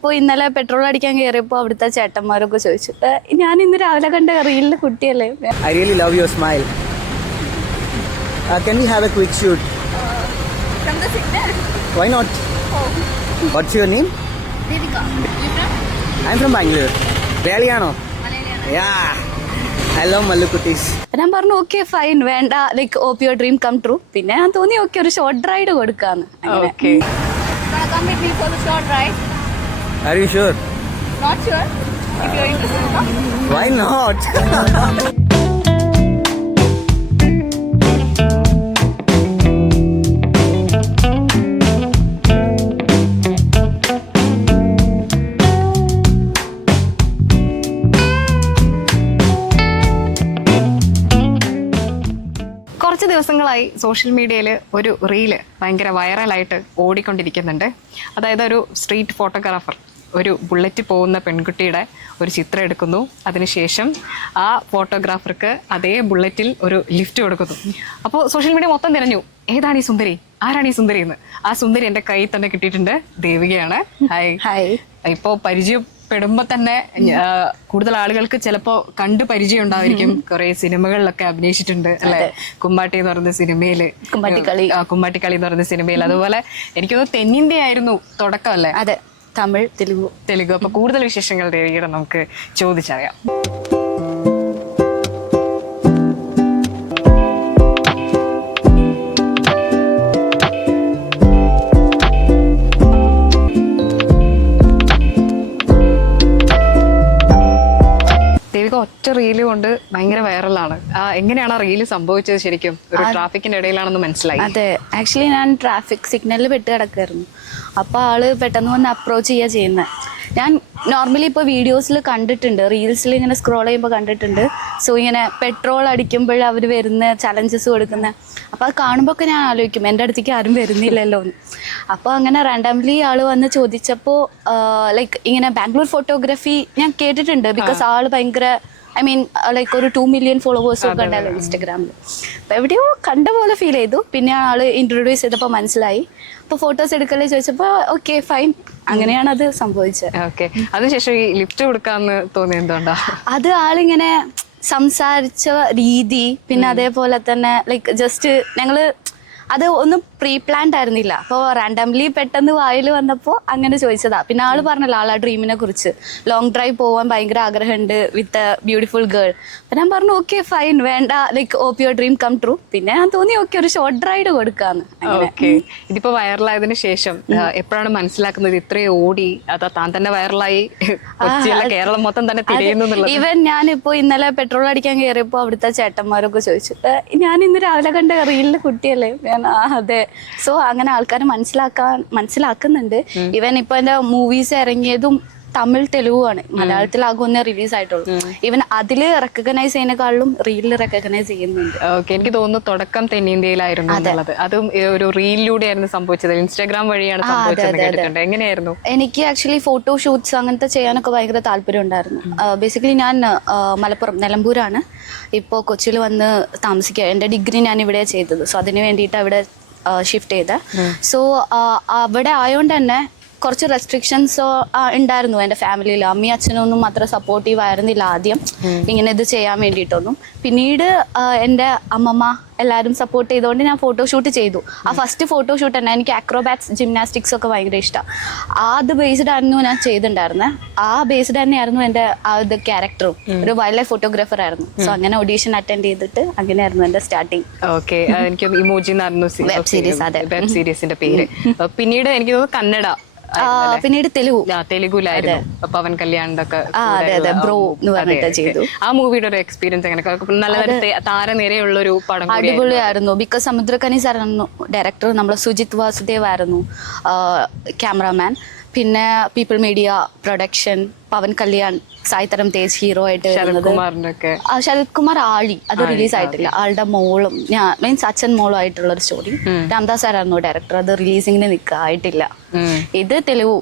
ഇപ്പോൾ ഇന്നലെ പെട്രോൾ അടിക്കാൻ കയറിയപ്പോൾ അവിടുത്തെ ചേട്ടന്മാരൊക്കെ ചോദിച്ചു. ഞാൻ ഇന്ന് രാവിലെ കണ്ട റീലിലെ കുട്ടിയല്ലേ? I really love your smile Uh, can have a quick shoot why not what's your name I from Bangalore? Yeah. I love Mallukutis. ഞാൻ പറഞ്ഞു ഓക്കെ ഫൈൻ വേണ്ട. Like hope your dream come true പിന്നെ ഞാൻ തോന്നി okay ഒരു short ride കൊടുക്കാന്ന്. അങ്ങനെ. Are you sure? Not sure. If you're interested, huh? Why not? കുറച്ച് ദിവസങ്ങളായി സോഷ്യൽ മീഡിയയിൽ ഒരു റീൽ ഭയങ്കര വൈറലായിട്ട് ഓടിക്കൊണ്ടിരിക്കുന്നുണ്ട് അതായത് ഒരു സ്ട്രീറ്റ് ഫോട്ടോഗ്രാഫർ ഒരു ബുള്ളറ്റ് പോകുന്ന പെൺകുട്ടിയുടെ ഒരു ചിത്രം എടുക്കുന്നു. അതിനുശേഷം ആ ഫോട്ടോഗ്രാഫർക്ക് അതേ ബുള്ളറ്റിൽ ഒരു ലിഫ്റ്റ് കൊടുക്കുന്നു. അപ്പോൾ സോഷ്യൽ മീഡിയ മൊത്തം തിരഞ്ഞു. ഏതാണ് ഈ സുന്ദരി? ആരാണ് ഈ സുന്ദരി എന്ന്? ആ സുന്ദരി എന്റെ കയ്യിൽ തന്നെ കിട്ടിയിട്ടുണ്ട്. ദേവികയാണ്. ഹായ് ഹായ് ഇപ്പോൾ പരിചയപ്പെടുമ്പോൾ തന്നെ കൂടുതൽ ആളുകൾക്ക് ചിലപ്പോൾ കണ്ട് പരിചയം ഉണ്ടായിരിക്കും. കുറെ സിനിമകളിലൊക്കെ അഭിനയിച്ചിട്ടുണ്ട് അല്ലെ? കുമ്മാട്ടി എന്ന് പറയുന്ന സിനിമയിൽ. കുമ്മാട്ടിക്കളി. കുമ്പാട്ടിക്കളി കുമ്മാട്ടിക്കളി എന്ന് പറയുന്ന സിനിമയിൽ അതുപോലെ എനിക്കൊന്ന് തെന്നിന്ത്യ ആയിരുന്നു തുടക്കം അല്ലേ? അതെ. തമിഴ് തെലുഗു. തെലുഗു. അപ്പൊ കൂടുതൽ വിശേഷങ്ങൾ രവിയുടെ നമുക്ക് ചോദിച്ചറിയാം. ഒറ്റ റീൽ കൊണ്ട് ഭയങ്കര വൈറലാണ് എങ്ങനെയാണ് ആ റീൽ സംഭവിച്ചത് ശരിക്കും? ഒരു ട്രാഫിക്കിന്റെ ഇടയിലാണെന്ന് മനസ്സിലായി. അതെ. ആക്ച്വലി ഞാൻ ട്രാഫിക് സിഗ്നലിൽ പെട്ട് കിടക്കായിരുന്നു അപ്പോൾ ആൾ പെട്ടെന്ന് വന്ന് അപ്രോച്ച് ചെയ്യാ ചെയ്യുന്നത് ഞാൻ നോർമലി ഇപ്പോൾ വീഡിയോസിൽ കണ്ടിട്ടുണ്ട്. റീൽസിൽ ഇങ്ങനെ സ്ക്രോൾ ചെയ്യുമ്പോൾ കണ്ടിട്ടുണ്ട്. സോ ഇങ്ങനെ പെട്രോൾ അടിക്കുമ്പോൾ അവർ വരുന്ന ചലഞ്ചസ് കൊടുക്കുന്ന. അപ്പോൾ അത് കാണുമ്പോൾ ഒക്കെ ഞാൻ ആലോചിക്കും എന്റെ അടുത്തേക്ക് ആരും വരുന്നില്ലല്ലോ എന്ന്. അപ്പോൾ അങ്ങനെ റാൻഡംലി ആൾ വന്ന് ചോദിച്ചപ്പോൾ ലൈക്ക് ഇങ്ങനെ ബാംഗ്ലൂർ ഫോട്ടോഗ്രാഫി ഞാൻ കേട്ടിട്ടുണ്ട്. ബിക്കോസ് ആൾ ഭയങ്കര ഐ മീൻ ലൈക്ക് ഒരു ടു മില്യൺ ഫോളോവേഴ്സും ഒക്കെ ഉണ്ടായിരുന്നു ഇൻസ്റ്റഗ്രാമിൽ അപ്പോൾ എവിടെയോ കണ്ട പോലെ ഫീൽ ചെയ്തു. പിന്നെ ആൾ ഇൻട്രൊഡ്യൂസ് ചെയ്തപ്പോൾ മനസ്സിലായി. അപ്പോൾ ഫോട്ടോസ് എടുക്കലേ ചോദിച്ചപ്പോൾ ഓക്കെ ഫൈൻ അങ്ങനെയാണ് അത് സംഭവിച്ചത്. ഓക്കെ അതിനുശേഷം ഈ ലിഫ്റ്റ് കൊടുക്കാന്ന് എന്തുകൊണ്ടാ? അത് ആളിങ്ങനെ സംസാരിച്ച രീതി പിന്നെ അതേപോലെ തന്നെ ലൈക്ക് ജസ്റ്റ് ഞങ്ങൾ അത് ഒന്നും പ്രീ പ്ലാൻഡ് ആയിരുന്നില്ല. അപ്പോൾ റാൻഡംലി പെട്ടെന്ന് വായിൽ വന്നപ്പോൾ അങ്ങനെ ചോദിച്ചതാ. പിന്നെ ആൾ പറഞ്ഞല്ലോ ആൾ ആ ഡ്രീമിനെ കുറിച്ച്. ലോങ് ഡ്രൈവ് പോകാൻ ഭയങ്കര ആഗ്രഹമുണ്ട് വിത്ത് എ ബ്യൂട്ടിഫുൾ ഗേൾ അപ്പം ഞാൻ പറഞ്ഞു ഓക്കെ ഫൈൻ വേണ്ട. Like hope your dream come true പിന്നെ ഞാൻ തോന്നി ഓക്കെ ഒരു ഷോർട്ട് റൈഡ് കൊടുക്കാന്ന്. ഓക്കെ ഇതിപ്പോ വൈറലായതിനു ശേഷം എപ്പോഴാണ് മനസ്സിലാക്കുന്നത് ഇത്രയും ഓടി? അതാ താൻ തന്നെ വൈറലായി കേരളം മൊത്തം തന്നെ തിരയുന്നു എന്നുള്ളത്. ഈവൻ ഞാനിപ്പോ ഇന്നലെ പെട്രോൾ അടിക്കാൻ കയറിയപ്പോ അവിടുത്തെ ചേട്ടന്മാരൊക്കെ ചോദിച്ചു ഞാൻ ഇന്ന് രാവിലെ കണ്ട റീലിലെ കുട്ടിയല്ലേ? ഞാൻ അതെ. സോ അങ്ങനെ ആൾക്കാർ മനസ്സിലാക്കാൻ മനസ്സിലാക്കുന്നുണ്ട്. ഇവൻ ഇപ്പൊ എന്റെ മൂവീസ് ഇറങ്ങിയതും തമിഴ് തെലുഗുമാണ് മലയാളത്തിലാകും ഒന്നേ റിലീസ് ആയിട്ടുള്ളൂ. ഇവൻ അതിൽ റെക്കഗ്നൈസ് ചെയ്യുന്നതിനേക്കാളും റീലിൽ റെക്കഗ്നൈസ് ചെയ്യുന്നുണ്ട്. ഓക്കെ എനിക്ക് തോന്നുന്നു തുടക്കം തെന്നിന്ത്യയിലായിരുന്നു എന്നുള്ളത്. അതും ഒരു റീലിലൂടെയായിരുന്നു സംഭവിച്ചത്. ഇൻസ്റ്റാഗ്രാം വഴിയാണ് സംഭവിച്ചത് കേട്ടിട്ടുണ്ട്. എങ്ങനെയായിരുന്നു? എനിക്ക് ആക്ച്വലി ഫോട്ടോ ഷൂട്ട്സ് അങ്ങനത്തെ ചെയ്യാനൊക്കെ ഭയങ്കര താല്പര്യം ഉണ്ടായിരുന്നു. ബേസിക്കലി ഞാൻ മലപ്പുറം നിലമ്പൂരാണ്. ഇപ്പോൾ കൊച്ചിയിൽ വന്ന് താമസിക്കുക എന്റെ ഡിഗ്രി ഞാൻ ഇവിടെ ചെയ്തത്. സോ അതിന് വേണ്ടിയിട്ട് അവിടെ ഷിഫ്റ്റ് ചെയ്ത്. സോ അവിടെ ആയതുകൊണ്ട് തന്നെ കുറച്ച് റെസ്ട്രിക്ഷൻസ് ഉണ്ടായിരുന്നു എന്റെ ഫാമിലിയിൽ അമ്മയും അച്ഛനൊന്നും അത്ര സപ്പോർട്ടീവ് ആയിരുന്നില്ല ആദ്യം. ഇങ്ങനെ ഇത് ചെയ്യാൻ വേണ്ടിയിട്ടൊന്നും. പിന്നീട് എന്റെ അമ്മമ്മ എല്ലാവരും സപ്പോർട്ട് ചെയ്തുകൊണ്ട് ഞാൻ ഫോട്ടോഷൂട്ട് ചെയ്തു. ആ ഫസ്റ്റ് ഫോട്ടോഷൂട്ട് തന്നെ എനിക്ക് അക്രോബാറ്റ്സ് ജിംനാസ്റ്റിക്സ് ഒക്കെ ഭയങ്കര ഇഷ്ടമാണ് അത് ബേസ്ഡ് ആയിരുന്നു ഞാൻ ചെയ്തിട്ടുണ്ടായിരുന്നത് ആ ബേസ്ഡ് തന്നെയായിരുന്നു എന്റെ ആ ഇത് ക്യാരക്ടറും ഒരു വൈൽഡ് ലൈഫ് ഫോട്ടോഗ്രാഫർ ആയിരുന്നു സോ അങ്ങനെ ഓഡീഷൻ അറ്റൻഡ് ചെയ്തിട്ട് അങ്ങനെയായിരുന്നു എന്റെ സ്റ്റാർട്ടിങ് ഓക്കെ എനിക്ക് ഇമോജി വെബ് സീരീസ് അതെ. വെബ് സീരീസിന്റെ പേര്. പിന്നീട് എനിക്ക് തോന്നുന്നു കന്നഡ. പിന്നീട് തെലുഗു. തെലുഗുലായിരുന്നു. പവൻ കല്യാണിന്റെ ഒക്കെ അതെ, അതെ, ബ്രോ എന്ന് പറഞ്ഞിട്ട് ചെയ്തു. ആ മൂവിയുടെ ഒരു എക്സ്പീരിയൻസ് എങ്ങനെ? നല്ല താരനിരയുള്ള ഒരു പടം. അടിപൊളിയായിരുന്നു. ബിക്കോസ് സമുദ്രകനി സാറായിരുന്നു ഡയറക്ടർ നമ്മളെ സുജിത് വാസുദേവ് ആയിരുന്നു ക്യാമറാമാൻ പിന്നെ people media production Pawan Kalyan Saidharam Tej hero ആയിട്ട് ശരത് വരുന്നത്. ഒക്കെ ആ, ശരത് കുമാർ ആഴി അത് റിലീസ് ആയിട്ടില്ല. ആളുടെ മോളും ഞാൻ മീൻസ് അച്ഛൻ മോളും ആയിട്ടുള്ള ഒരു സ്റ്റോറി രാംദാസ് ആരായിരുന്നു ഡയറക്ടർ അത് റിലീസിങ്ങിന് നിൽക്കുക ആയിട്ടില്ല. ഇത് Telugu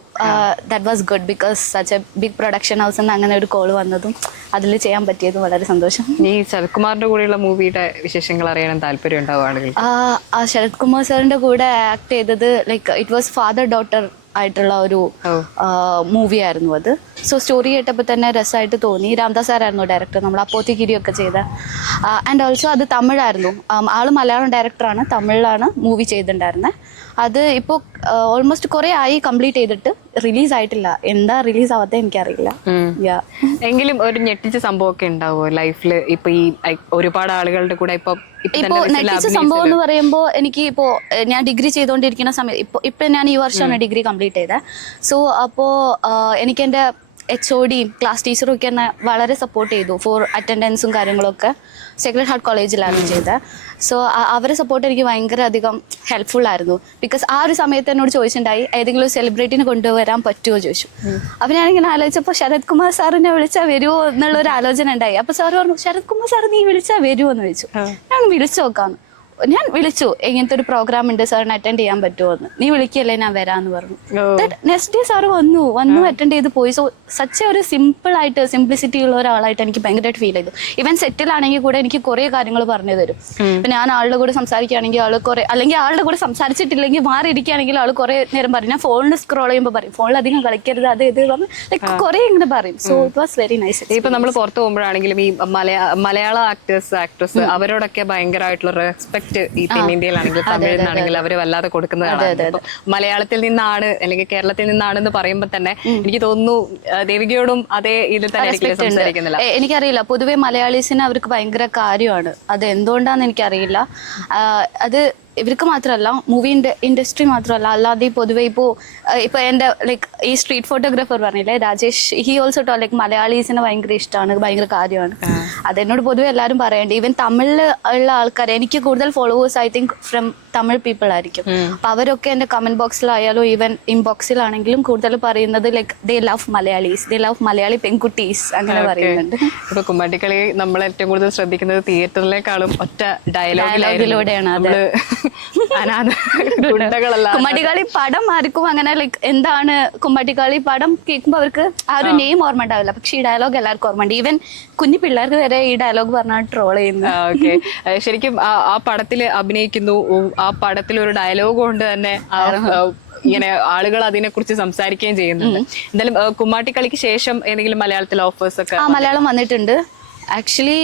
that was good because such a big production house എന്ന് അങ്ങനെ ഒരു കോൾ വന്നതും അതിൽ ചെയ്യാൻ പറ്റിയതും വളരെ സന്തോഷം. ഈ ശരത് കുമാറിന്റെ കൂടെയുള്ള മൂവിയുടെ വിശേഷങ്ങൾ അറിയാൻ താല്പര്യം ഉണ്ടാവും ആളുകൾ ആ ആ ശരത് കുമാർ സാറിന്റെ കൂടെ ആക്ട് ചെയ്തത് like it was father daughter ആയിട്ടുള്ള ഒരു. മൂവി ആയിരുന്നു അത്. സോ സ്റ്റോറി കേട്ടപ്പോൾ തന്നെ രസമായിട്ട് തോന്നി. രാംദാസ് സാറായിരുന്നു ഡയറക്ടർ നമ്മൾ അപ്പോത്തിക്കിരിയൊക്കെ ചെയ്ത. ആൻഡ് ഓൾസോ അത് തമിഴായിരുന്നു. ആൾ ആൾ മലയാളം ഡയറക്ടറാണ് തമിഴിലാണ് മൂവി ചെയ്തിട്ടുണ്ടായിരുന്നത് അത് ഇപ്പോൾ ഓൾമോസ്റ്റ് കുറേ ആയി കംപ്ലീറ്റ് ചെയ്തിട്ട് റിലീസ് ആയിട്ടില്ല എന്താ റിലീസ് ആവാത്ത എനിക്കറിയില്ല എങ്കിലും ഒരു ഞെട്ടിച്ച സംഭവമൊക്കെ ഉണ്ടാവുമോ ലൈഫിൽ ഇപ്പൊ ഈ ഒരുപാട് ആളുകളുടെ കൂടെ ഇപ്പൊ ഇപ്പൊ നെറ്റിച്ച സംഭവം എന്ന് പറയുമ്പോൾ എനിക്ക് ഇപ്പോ ഞാൻ ഡിഗ്രി ചെയ്തുകൊണ്ടിരിക്കുന്ന സമയത്ത് ഇപ്പൊ ഇപ്പൊ ഞാൻ ഈ വർഷമാണ് ഡിഗ്രി കംപ്ലീറ്റ് ചെയ്തത് സോ അപ്പോ എനിക്ക് എന്റെ എച്ച് ഒ ഡിയും ക്ലാസ് ടീച്ചറും ഒക്കെ എന്നെ വളരെ സപ്പോർട്ട് ചെയ്തു ഫോർ അറ്റൻഡൻസും കാര്യങ്ങളൊക്കെ. സെക്രട്ട് ഹാർട്ട് കോളേജിലാണ് ചെയ്തത് സോ അവരെ സപ്പോർട്ട് എനിക്ക് ഭയങ്കര അധികം ഹെൽപ്ഫുൾ ആയിരുന്നു. ബിക്കോസ് ആ ഒരു സമയത്ത് എന്നോട് ചോദിച്ചിട്ടുണ്ടായി ഏതെങ്കിലും സെലിബ്രിറ്റിനെ കൊണ്ടുവരാൻ പറ്റുമോ ചോദിച്ചു. അപ്പൊ ഞാനിങ്ങനെ ആലോചിച്ചപ്പോൾ ശരത് കുമാർ സാറിനെ വിളിച്ചാൽ വരുമോ എന്നുള്ള ഒരു ആലോചന ഉണ്ടായി. അപ്പൊ സാർ പറഞ്ഞു ശരത് കുമാർ സാർ നീ വിളിച്ചാൽ വരുമോ എന്ന് ചോദിച്ചു. ഞാൻ വിളിച്ചു നോക്കാന്ന്. ഞാൻ വിളിച്ചു ഇങ്ങനത്തെ ഒരു പ്രോഗ്രാം ഉണ്ട് സാറിന് അറ്റൻഡ് ചെയ്യാൻ പറ്റുമോ എന്ന് നീ വിളിക്കല്ലേ ഞാൻ വരാന്ന് പറഞ്ഞു. നെക്സ്റ്റ് ഡേ സാറ് വന്നു വന്നു അറ്റൻഡ് ചെയ്ത് പോയി. സോ സച്ച് ഒരു സിമ്പിൾ ആയിട്ട് സിംപ്ലിസിറ്റി ഉള്ള ഒരാളായിട്ട് എനിക്ക് ഭയങ്കരമായിട്ട് ഫീൽ ചെയ്തു. ഇവൻ സെറ്റിലാണെങ്കിൽ കൂടെ എനിക്ക് കുറെ കാര്യങ്ങൾ പറഞ്ഞു തരും. ഇപ്പൊ ഞാൻ ആളുടെ കൂടെ സംസാരിക്കുകയാണെങ്കിൽ ആൾ കുറെ അല്ലെങ്കിൽ ആളുടെ കൂടെ സംസാരിച്ചിട്ടില്ലെങ്കിൽ മാറി ഇരിക്കുകയാണെങ്കിൽ ആൾ കുറെ നേരം പറയും. ഞാൻ ഫോണിൽ സ്ക്രോൾ ചെയ്യുമ്പോൾ പറയും ഫോണിൽ അധികം കളിക്കരുത് അത് ഇത് പറഞ്ഞു ലൈക്ക് കുറെ ഇങ്ങനെ പറയും. So it was very nice ഇപ്പൊ നമ്മൾ പുറത്തു പോകുമ്പോഴാണെങ്കിലും ഈ മലയാള ആക്ടേഴ്സ് ആക്ട്രസ് അവരോടൊക്കെ ഭയങ്കരമായിട്ടുള്ള റെസ്പെക്ട് ഈ തെന്നിന്ത്യയിലാണെങ്കിൽ തമിഴിലാണെങ്കിൽ അവർ വല്ലാതെ കൊടുക്കുന്നതാണ് മലയാളത്തിൽ നിന്നാണ് അല്ലെങ്കിൽ കേരളത്തിൽ നിന്നാണെന്ന് പറയുമ്പോൾ തന്നെ എനിക്ക് തോന്നുന്നു ദേവികയോടും അതേ ഇതിൽ തന്നെ സംസാരിക്കുന്നില്ല. എനിക്കറിയില്ല. പൊതുവെ മലയാളീസിന് അവർക്ക് ഭയങ്കര കാര്യമാണ്. അത് എന്തുകൊണ്ടാന്ന് എനിക്കറിയില്ല അത് ഇവർക്ക് മാത്രമല്ല മൂവി ഇൻഡസ്ട്രി മാത്രമല്ല അല്ലാതെ പൊതുവെ ഇപ്പോൾ ഇപ്പോൾ എന്റെ ലൈക്ക് ഈ സ്ട്രീറ്റ് ഫോട്ടോഗ്രാഫർ പറഞ്ഞില്ലേ Rajesh he also to like മലയാളീസിന് ഭയങ്കര ഇഷ്ടമാണ് ഭയങ്കര കാര്യമാണ്. അതെന്നോട് പൊതുവെ എല്ലാവരും പറയേണ്ടത് ഈവൻ തമിഴിൽ ഉള്ള ആൾക്കാർ എനിക്ക് കൂടുതൽ followers I think from Tamil people ആയിരിക്കും. അപ്പൊ അവരൊക്കെ എന്റെ കമന്റ് ബോക്സിലായാലും ഈവൻ ഇൻബോക്സിലാണെങ്കിലും കൂടുതൽ പറയുന്നത് like they love Malayalis they love Malayali പെൺകുട്ടീസ് അങ്ങനെ പറയുന്നുണ്ട്. ഇപ്പൊ കുമ്മാട്ടിക്കളി നമ്മൾ ഏറ്റവും കൂടുതൽ ശ്രദ്ധിക്കുന്നത് തിയേറ്ററിലേക്കാളും ഒറ്റ ഡയലോഗിലൂടെയാണ്, കുമ്മാട്ടിക്കളി പടം ആർക്കും അങ്ങനെ ലൈക്ക് എന്താണ് കുമ്മാട്ടിക്കാളി പടം കേൾക്കുമ്പോൾ അവർക്ക് ആ ഒരു നെയിം ഓർമ്മ ഉണ്ടാവില്ല. പക്ഷെ ഈ ഡയലോഗ് എല്ലാവർക്കും ഓർമ്മ ഉണ്ട്. ഈവൻ കുഞ്ഞു പിള്ളേർക്ക് വരെ ഈ ഡയലോഗ് പറഞ്ഞാൽ ട്രോൾ ചെയ്യുന്നു ശരിക്കും ആ പടത്തിൽ അഭിനയിക്കുന്നു ആ പടത്തിൽ ഒരു ഡയലോഗ് കൊണ്ട് തന്നെ ഇങ്ങനെ ആളുകൾ അതിനെ കുറിച്ച് സംസാരിക്കുകയും ചെയ്യുന്നുണ്ട്. എന്തായാലും കുമ്മാട്ടിക്കളിക്ക് ശേഷം ഏതെങ്കിലും മലയാളത്തിൽ ഓഫേഴ്സ് ഒക്കെ മലയാളം വന്നിട്ടുണ്ട്. ആക്ച്വലി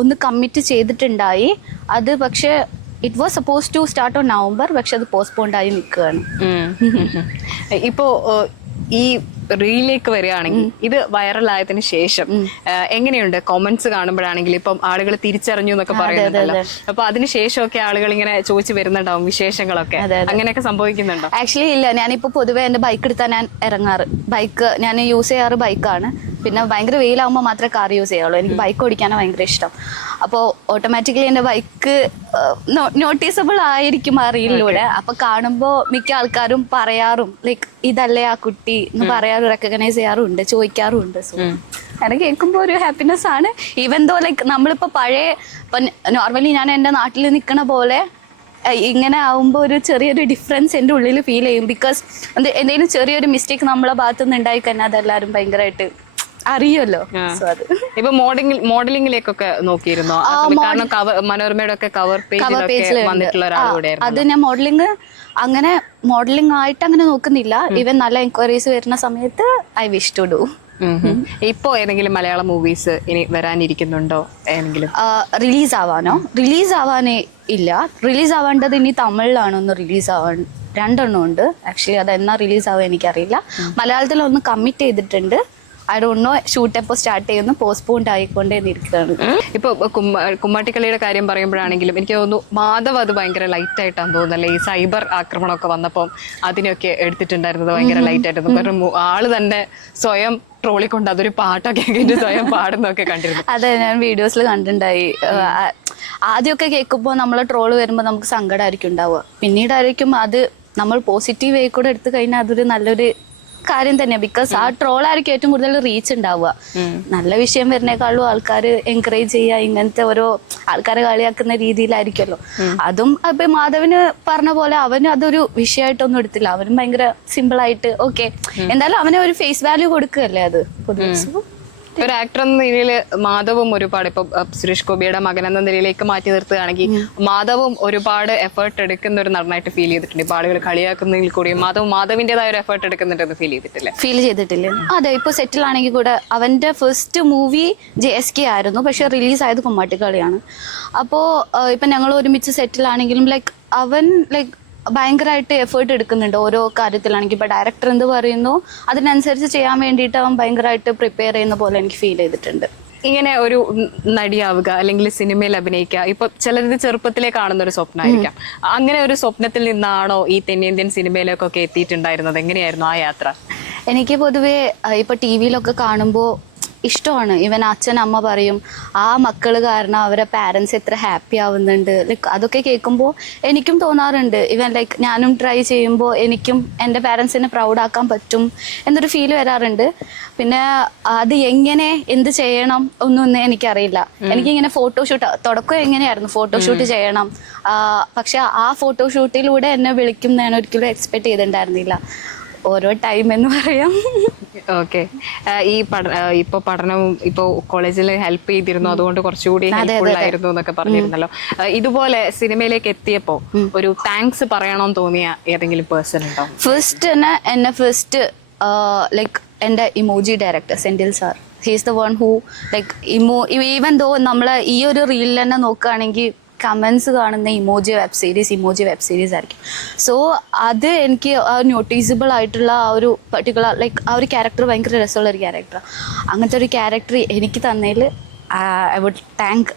ഒന്ന് കമ്മിറ്റ് ചെയ്തിട്ടുണ്ടായി. അത് പക്ഷേ it was suppose to start on November പക്ഷെ അത് പോസ്റ്റ്പോണ്ട് ആയി നിൽക്കുകയാണ്. ഇപ്പോ ഈ റീലിലേക്ക് വരികയാണെങ്കിൽ ഇത് വൈറലായതിനു ശേഷം എങ്ങനെയുണ്ട്? കോമന്റ്സ് കാണുമ്പോഴാണെങ്കിൽ ഇപ്പം ആളുകൾ തിരിച്ചറിഞ്ഞു എന്നൊക്കെ പറയുന്നുണ്ടല്ലോ. അപ്പൊ അതിനുശേഷമൊക്കെ ആളുകൾ ഇങ്ങനെ ചോദിച്ചു വരുന്നുണ്ടാവും വിശേഷങ്ങളൊക്കെ. അങ്ങനെയൊക്കെ സംഭവിക്കുന്നുണ്ടോ? ആക്ച്വലി ഇല്ല. ഞാനിപ്പോ പൊതുവെ എന്റെ ബൈക്ക് എടുത്താൽ ഞാൻ ഇറങ്ങാറ്. ബൈക്ക് ഞാൻ യൂസ് ചെയ്യാറ് ബൈക്കാണ് പിന്നെ ഭയങ്കര വെയിലാവുമ്പോൾ മാത്രമേ കാർ യൂസ് ചെയ്യുള്ളൂ എനിക്ക് ബൈക്ക് ഓടിക്കാനാണ് ഭയങ്കര ഇഷ്ടം. അപ്പോൾ ഓട്ടോമാറ്റിക്കലി എന്റെ ബൈക്ക് നോട്ടീസബിൾ ആയിരിക്കും ആ റീലിലൂടെ അപ്പോൾ കാണുമ്പോൾ മിക്ക ആൾക്കാരും പറയാറും ലൈക്ക് ഇതല്ലേ ആ കുട്ടി? എന്ന് പറയാറും റെക്കഗ്നൈസ് ചെയ്യാറുണ്ട് ചോദിക്കാറുണ്ട്. സോ അങ്ങനെ കേൾക്കുമ്പോൾ ഒരു ഹാപ്പിനെസ് ആണ്. ഈവൻ ദോ ലൈക്ക് നമ്മളിപ്പോൾ പഴയ ഇപ്പം നോർമലി ഞാൻ എന്റെ നാട്ടിൽ നിൽക്കണ പോലെ ഇങ്ങനെ ആവുമ്പോൾ ഒരു ചെറിയൊരു ഡിഫറൻസ് എന്റെ ഉള്ളിൽ ഫീൽ ചെയ്യും. ബിക്കോസ് എന്തെങ്കിലും ചെറിയൊരു മിസ്റ്റേക്ക് നമ്മളെ ഭാഗത്തുനിന്ന് ഉണ്ടായി കഴിഞ്ഞാൽ അതെല്ലാവരും ഭയങ്കരമായിട്ട് അറിയുമല്ലോ അത്. ഇപ്പൊ മോഡലിംഗ് മോഡലിംഗിലേക്കൊക്കെ നോക്കിയിരുന്നോ? കാരണം കവർ മനോരമയുടെ ഒക്കെ കവർ പേജിലൊക്കെ വന്നിട്ടുള്ള അത് ഞാൻ മോഡലിംഗ് അങ്ങനെ മോഡലിംഗ് ആയിട്ട് അങ്ങനെ നോക്കുന്നില്ല. ഇവൻ നല്ല എൻക്വയറീസ് വരുന്ന സമയത്ത് ഐ വിഷ് ടു ഡു. ഇപ്പോ ഏതെങ്കിലും മലയാള മൂവീസ് ഇനി വരാനിരിക്കുന്നുണ്ടോ ഏതെങ്കിലും? റിലീസ് ആവാനോ? റിലീസ് ആവാനേ ഇല്ല. റിലീസ് ആവേണ്ടത് ഇനി തമിഴിലാണോ ഒന്ന് റിലീസ് ആവാൻ രണ്ടെണ്ണം ഉണ്ട്. ആക്ച്വലി അത് എന്നാ റിലീസ് ആവുക എനിക്കറിയില്ല. മലയാളത്തിൽ ഒന്ന് കമ്മിറ്റ് ചെയ്തിട്ടുണ്ട്. ഐ ഡോണ്ട് നോ ഷൂട്ട് എപ്പോൾ സ്റ്റാർട്ട് ചെയ്യുന്നു. പോസ്റ്റ്പോണ്ട് ആയിക്കൊണ്ടേ നിൽക്കുകയാണ് ഇപ്പൊ കുമ്മ കുമ്മാട്ടിക്കളിയുടെ കാര്യം പറയുമ്പോഴാണെങ്കിലും എനിക്ക് തോന്നുന്നു മാധവ് അത് ഭയങ്കര ലൈറ്റ് ആയിട്ടാണ് തോന്നുന്നല്ലേ? ഈ സൈബർ ആക്രമണമൊക്കെ വന്നപ്പോൾ അതിനൊക്കെ എടുത്തിട്ടുണ്ടായിരുന്നത് ഭയങ്കര ലൈറ്റ് ആയിട്ട് കാരണം ആൾ തന്നെ സ്വയം ട്രോളിക്കൊണ്ട് അതൊരു പാട്ടൊക്കെ കേട്ട് സ്വയം പാടുന്നൊക്കെ കണ്ടിരുന്നു. അതെ ഞാൻ വീഡിയോസിൽ കണ്ടിട്ടുണ്ടായി. ആദ്യമൊക്കെ കേൾക്കുമ്പോൾ നമ്മൾ ട്രോൾ വരുമ്പോൾ നമുക്ക് സങ്കടമായിരിക്കും ഉണ്ടാവുക. പിന്നീടായിരിക്കും അത് നമ്മൾ പോസിറ്റീവ് വേ കൂടെ എടുത്തു കഴിഞ്ഞാൽ അതൊരു നല്ലൊരു കാര്യം തന്നെയാണ് ബിക്കോസ് ആ ട്രോൾ ആയിരിക്കും ഏറ്റവും കൂടുതൽ റീച്ച് ഉണ്ടാവുക. നല്ല വിഷയം വരുന്നേക്കാളും ആൾക്കാർ എൻകറേജ് ചെയ്യുക ഇങ്ങനത്തെ ഓരോ ആൾക്കാരെ കളിയാക്കുന്ന രീതിയിലായിരിക്കുമല്ലോ. അതും ഇപ്പൊ മാധവന് പറഞ്ഞ പോലെ അവന് അതൊരു വിഷയമായിട്ടൊന്നും എടുത്തില്ല. അവനും ഭയങ്കര സിമ്പിൾ ആയിട്ട് ഓക്കെ എന്തായാലും അവനെ ഒരു ഫേസ് വാല്യൂ കൊടുക്കുകയല്ലേ അത്? പൊതുവെ. ഒരു ആക്ടർ എന്ന നിലയിൽ മാധവും ഒരുപാട് ഇപ്പൊ സുരേഷ് ഗോപിയുടെ മകൻ എന്ന നിലയിലേക്ക് മാറ്റി നിർത്തുകയാണെങ്കിൽ മാധവും ഒരുപാട് എഫേർട്ട് എടുക്കുന്ന ഒരു നടനായിട്ട് ഫീൽ ചെയ്തിട്ടുണ്ട്. ഇപ്പൊ ആളുകൾ കളിയാക്കുന്നതിൽ കൂടി മാധവ് മാധവിന്റേതായ ഒരു എഫേർട്ട് എടുക്കുന്നുണ്ടെന്ന് ഫീൽ ചെയ്തിട്ടില്ല? ഫീൽ ചെയ്തിട്ടില്ല? അതെ ഇപ്പൊ സെറ്റിൽ ആണെങ്കിൽ കൂടെ അവന്റെ first movie J S K ആയിരുന്നു. പക്ഷെ റിലീസ് ആയത് കുമ്മാട്ടിക്കളിയാണ്. അപ്പോ ഇപ്പൊ ഞങ്ങൾ ഒരുമിച്ച് സെറ്റിൽ ആണെങ്കിലും ലൈക്ക് അവൻ ലൈക്ക് ഭയങ്കരമായിട്ട് എഫേർട്ട് എടുക്കുന്നുണ്ട് ഓരോ കാര്യത്തിലാണെങ്കിൽ ഇപ്പോൾ ഡയറക്ടർ എന്ത് പറയുന്നു? അതിനനുസരിച്ച് ചെയ്യാൻ വേണ്ടിയിട്ട് അവൻ ഭയങ്കരമായിട്ട് പ്രിപ്പയർ ചെയ്യുന്ന പോലെ എനിക്ക് ഫീൽ ചെയ്തിട്ടുണ്ട്. ഇങ്ങനെ ഒരു നടിയാവുക അല്ലെങ്കിൽ സിനിമയിൽ അഭിനയിക്കുക. ഇപ്പൊ ചിലരിത് ചെറുപ്പത്തിലേ കാണുന്ന ഒരു സ്വപ്നമായിരിക്കാം അങ്ങനെ ഒരു സ്വപ്നത്തിൽ നിന്നാണോ ഈ തെന്നിന്ത്യൻ സിനിമയിലേക്കൊക്കെ എത്തിയിട്ടുണ്ടായിരുന്നത്? എങ്ങനെയായിരുന്നു ആ യാത്ര? എനിക്ക് പൊതുവേ ഇപ്പൊ ടി വിയിലൊക്കെ കാണുമ്പോൾ ഇഷ്ടമാണ്. ഇവൻ അച്ഛൻ അമ്മ പറയും ആ മക്കൾ കാരണം അവരെ പാരൻസ് എത്ര ഹാപ്പി ആവുന്നുണ്ട്. ലൈക്ക് അതൊക്കെ കേൾക്കുമ്പോൾ എനിക്കും തോന്നാറുണ്ട്. ഇവൻ ലൈക്ക് ഞാനും ട്രൈ ചെയ്യുമ്പോൾ എനിക്കും എന്റെ പാരൻസിനെ പ്രൗഡാക്കാൻ പറ്റും എന്നൊരു ഫീൽ വരാറുണ്ട്. പിന്നെ അത് എങ്ങനെ എന്ത് ചെയ്യണം ഒന്നും എനിക്കറിയില്ല. എനിക്കിങ്ങനെ ഫോട്ടോഷൂട്ട് തുടക്കം എങ്ങനെയായിരുന്നു ഫോട്ടോഷൂട്ട് ചെയ്യണം? പക്ഷെ ആ ഫോട്ടോഷൂട്ടിലൂടെ എന്നെ വിളിക്കും എന്ന് ഞാൻ ഒരിക്കലും എക്സ്പെക്ട് ചെയ്തിട്ടുണ്ടായിരുന്നില്ല. ഓരോ ടൈം എന്ന് പറയാം. ഓക്കെ ഈ ഇപ്പൊ പഠനവും ഇപ്പൊ കോളേജിൽ ഹെൽപ്പ് ചെയ്തിരുന്നു. അതുകൊണ്ട് കുറച്ചുകൂടി ഹെൽപ്ഫുൾ ആയിരുന്നു എന്നൊക്കെ പറഞ്ഞിരുന്നല്ലോ. ഇതുപോലെ സിനിമയിലേക്ക് എത്തിയപ്പോ ഒരു താങ്ക്സ് പറയണമെന്ന് തോന്നിയ ഏതെങ്കിലും പേഴ്സൺ ഉണ്ടോ? ഫസ്റ്റ് തന്നെ എന്നെ ഫസ്റ്റ് ലൈക്ക് എന്റെ emoji director Senthil sir he's the one who like emo even though നമ്മൾ ഈ ഒരു റീലിൽ തന്നെ നോക്കുകയാണെങ്കിൽ കമൻസ് കാണുന്ന emoji web series emoji web series ആയിരിക്കും. സോ അത് എനിക്ക് നോട്ടീസബിൾ ആയിട്ടുള്ള ആ ഒരു പർട്ടിക്കുലർ ലൈക്ക് ആ ഒരു ക്യാരക്ടർ ഭയങ്കര രസമുള്ള ഒരു ക്യാരക്ടറാണ് അങ്ങനത്തെ ഒരു ക്യാരക്ടർ എനിക്ക് തന്നതിൽ I would thank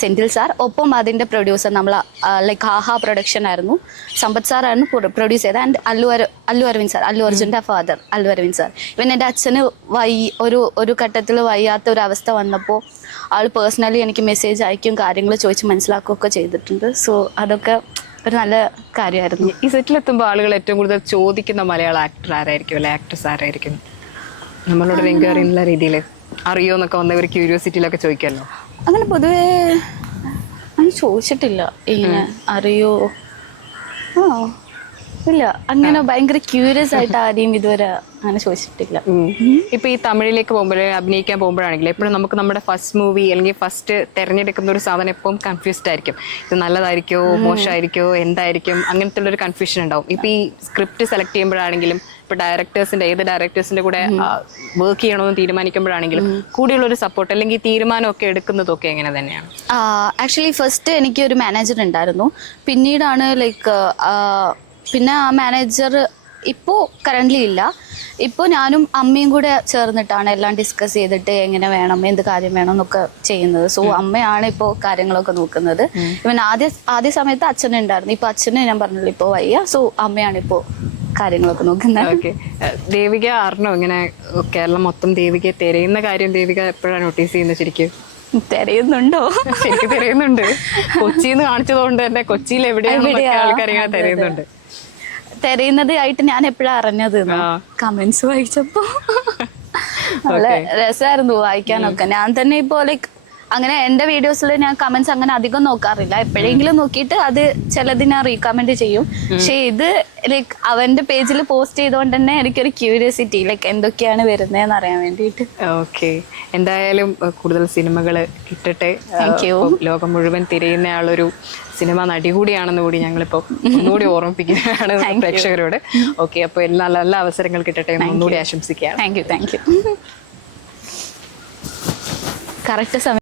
Senthil sir. ഒപ്പം അതിന്റെ പ്രൊഡ്യൂസർ നമ്മൾ ലൈക്ക് ആഹാ പ്രൊഡക്ഷൻ ആയിരുന്നു. സമ്പത്ത് സാറായിരുന്നു പ്രൊഡ്യൂസ് ചെയ്തത്. ആൻഡ് അല്ലു അരു അല്ലു അരവിന്ദ് സാർ അല്ലു അർജുന്റെ ഫാദർ അല്ലു അരവിന്ദ് സാർ. ഇവൻ എന്റെ അച്ഛന് വൈ ഒരു ഒരു ഘട്ടത്തിൽ വയ്യാത്ത ഒരു അവസ്ഥ വന്നപ്പോൾ ആൾ പേഴ്സണലി എനിക്ക് മെസ്സേജ് അയക്കും കാര്യങ്ങൾ ചോദിച്ച് മനസ്സിലാക്കുകയൊക്കെ ചെയ്തിട്ടുണ്ട്. സോ അതൊക്കെ ഒരു നല്ല കാര്യമായിരുന്നു. ഈ സെറ്റിലെത്തുമ്പോൾ ആളുകൾ ഏറ്റവും കൂടുതൽ ചോദിക്കുന്ന മലയാള ആക്ടർ ആരായിരിക്കും? അല്ലെ ആക്ട്രസ് ആരായിരിക്കും? നമ്മളോട് എൻക്വയറി രീതിയിൽ അറിയോ എന്നൊക്കെ വന്ന ഒരു ക്യൂരിയോസിറ്റിയിലൊക്കെ ചോദിക്കാമല്ലോ അങ്ങനെ പൊതുവേ അങ്ങനെ ചോദിച്ചിട്ടില്ല. ഇങ്ങനെ അറിയോ? ആ ഇല്ല. അങ്ങനെ ഭയങ്കര ക്യൂരിയസ് ആയിട്ട് ആരെയും ഇതുവരെ അങ്ങനെ ചോദിച്ചിട്ടില്ല. ഇപ്പൊ ഈ തമിഴിലേക്ക് പോകുമ്പോൾ അഭിനയിക്കാൻ പോകുമ്പോഴാണെങ്കിൽ എപ്പോഴും നമുക്ക് നമ്മുടെ ഫസ്റ്റ് മൂവി അല്ലെങ്കിൽ ഫസ്റ്റ് തെരഞ്ഞെടുക്കുന്ന ഒരു സാധനം എപ്പോഴും കൺഫ്യൂസ്ഡ് ആയിരിക്കും. ഇത് നല്ലതായിരിക്കോ? മോശമായിരിക്കോ? എന്തായിരിക്കും? അങ്ങനത്തെ ഉള്ളൊരു കൺഫ്യൂഷൻ ഉണ്ടാവും. ഇപ്പൊ ഈ സ്ക്രിപ്റ്റ് സെലക്ട് ചെയ്യുമ്പോഴാണെങ്കിലും ഇപ്പൊ ഡയറക്ടേഴ്സിന്റെ ഏത് ഡയറക്ടേഴ്സിന്റെ കൂടെ വർക്ക് ചെയ്യണമെന്ന് തീരുമാനിക്കുമ്പോഴാണെങ്കിലും കൂടിയുള്ള ഒരു സപ്പോർട്ട് അല്ലെങ്കിൽ തീരുമാനമൊക്കെ എടുക്കുന്നതൊക്കെ എങ്ങനെ തന്നെയാണ്? ആക്ച്വലി ഫസ്റ്റ് എനിക്ക് ഒരു മാനേജർ ഉണ്ടായിരുന്നു. പിന്നീടാണ് ലൈക്ക് പിന്നെ ആ മാനേജർ ഇപ്പോൾ കറന്റ്ലി ഇല്ല. ഇപ്പോൾ ഞാനും അമ്മയും കൂടെ ചേർന്നിട്ടാണ് എല്ലാം ഡിസ്കസ് ചെയ്തിട്ട് എങ്ങനെ വേണം എന്ത് കാര്യം വേണം എന്നൊക്കെ ചെയ്യുന്നത്. സോ അമ്മയാണ് ഇപ്പോൾ കാര്യങ്ങളൊക്കെ നോക്കുന്നത്. ഇവൻ ആദ്യ ആദ്യ സമയത്ത് അച്ഛനുണ്ടായിരുന്നു ഇപ്പോൾ അച്ഛന് ഞാൻ പറഞ്ഞല്ലോ ഇപ്പോൾ വയ്യ. സോ അമ്മയാണ് ഇപ്പോൾ കാര്യങ്ങളൊക്കെ നോക്കുന്നത്. ഓക്കെ ദേവിക അറിഞ്ഞോ ഇങ്ങനെ കേരളം മൊത്തം ദേവികയെ തിരയുന്ന കാര്യം ദേവിക എപ്പോഴാണ് നോട്ടീസ് ചെയ്യുന്നത് ശരിക്കും? തിരയുന്നുണ്ടോ? ശരിക്കും തിരയുന്നുണ്ട്. കൊച്ചിന്ന് കാണിച്ചതുകൊണ്ട് തന്നെ കൊച്ചിയിൽ എവിടെയാണ് ആൾക്കാരെ ആൾക്കാർ ഇങ്ങനെ തിരയുന്നുണ്ട്. തെരയുന്നത് ആയിട്ട് ഞാൻ എപ്പോഴാ അറിഞ്ഞത്. കമന്റ്സ് വായിച്ചപ്പോ. നല്ല രസമായിരുന്നു വായിക്കാനൊക്കെ. ഞാൻ തന്നെ ഇപ്പോ ലൈക്ക് അങ്ങനെ എന്റെ വീഡിയോസിൽ ഞാൻ കമന്റ്സ് അങ്ങനെ അധികം നോക്കാറില്ല. എപ്പോഴെങ്കിലും നോക്കിയിട്ട് അത് ചിലത് ഞാൻ റീകമെന്റ് ചെയ്യും. പക്ഷെ ഇത് ലൈക്ക് അവന്റെ പേജിൽ പോസ്റ്റ് ചെയ്തുകൊണ്ട് തന്നെ എനിക്കൊരു ക്യൂരിയോസിറ്റി ലൈക്ക് എന്തൊക്കെയാണ് വരുന്നതെന്ന് അറിയാൻ വേണ്ടിയിട്ട്. ഓക്കെ എന്തായാലും കൂടുതൽ സിനിമകൾ കിട്ടട്ടെ ലോകം മുഴുവൻ തിരയുന്ന ആളൊരു സിനിമ നടി കൂടിയാണെന്ന് കൂടി ഞങ്ങളിപ്പോൾ ഒന്നുകൂടി ഓർമ്മിപ്പിക്കുകയാണ് പ്രേക്ഷകരോട്. ഓക്കെ അപ്പോൾ എല്ലാ നല്ല അവസരങ്ങൾ കിട്ടട്ടെ എന്ന് ഒന്നുകൂടി ആശംസിക്കാം thank you thank you correct സമയം